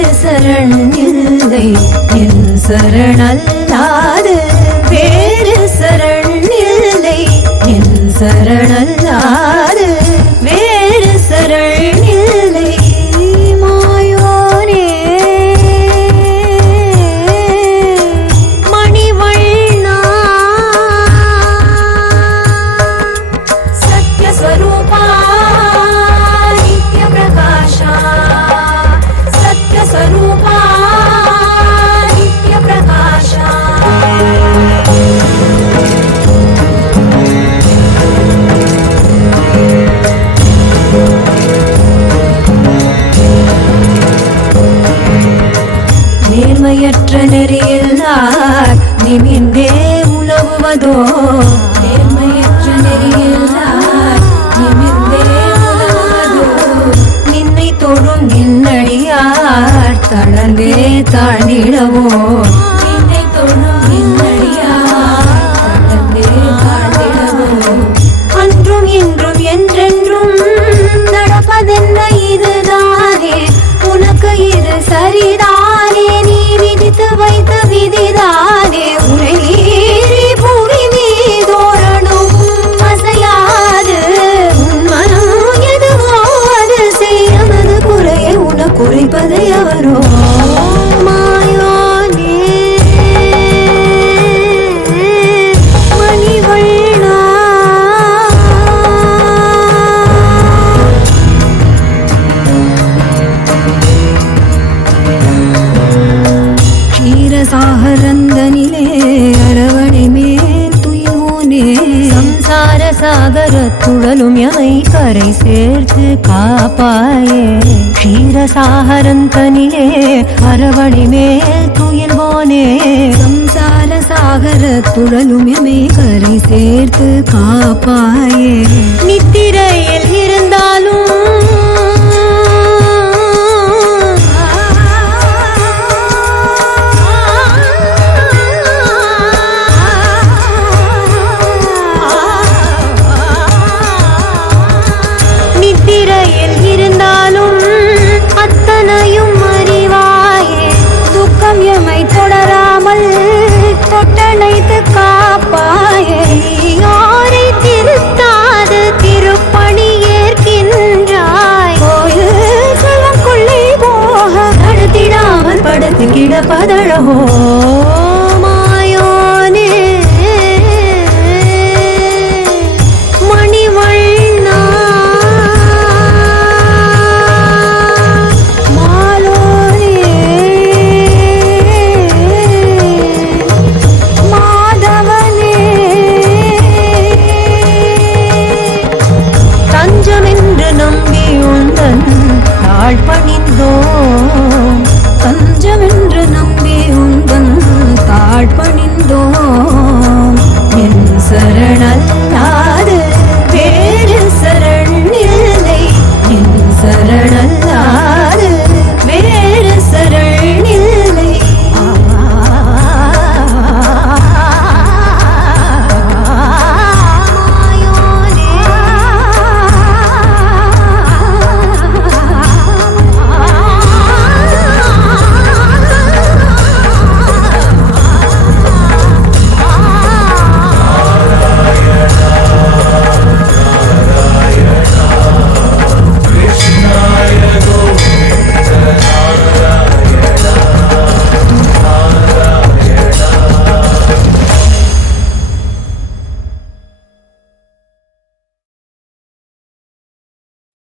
வேறு சரண் இல்லை என் சரணல்லாது வேறு சரண் இல்லை என் சரணல்லாது வேறு சரண் இல்லை மாயோனே மணிவண்ணா சத்யஸ்வரூபா நித்ய பிரகாஷா சத்யஸ்வரூபா நித்ய பிரகாஷா நேர்மையற்ற நெறியில்லார் நிமிர்ந்தே உலவுவதோ நேர்மையற்ற நெறியில்லார் நிமிர்ந்தே உலவுவதோ நின்னை தொழும் நின்னடியார் தளர்ந்தே தாழ்ந்திடவோ நின்னை தொழும் நின்னடியார் தளர்ந்தே தாழ்ந்திடவோ அன்றும் இன்றும் என்றென்றும் நடப்பதென்ன இதுதானே உனக்கு இது சரிதானே நீ விதித்து வைத்த விதிதானே உரை மீறி புவி மீதோரணும் அசையாது உன் மனம் எதுவோ அது செய்யவது குறையை உனக்கு குறைப்பதை அவரோ மாயோனே மணிவண்ணா க்ஷீரசாகரந்தனிலே அரவணை மேல் துயிலோனே சம்சார சாகர துழலும் எமை கரை சேர்த்து காப்பாயே க்ஷீரசாகரந்தனிலே அரவணை மேல் துயில்வோனே சம்சார சாகர துழலும் எமை கரை சேர்த்து காப்பாயே நித்திரையில் இருந்தாலும் நித்திரையில் இருந்தாலும் அத்தனையும் அறிவாயே துக்கம் எமை தொடராமல் தொட்டணைத்து காப்பாயே யாரை திருத்தாது திருப்பணி ஏற்கின்றாய் கோயில் செல்வம் கொள்ளை போக நடத்திடாமல் படுத்து கிடப்பதழகோ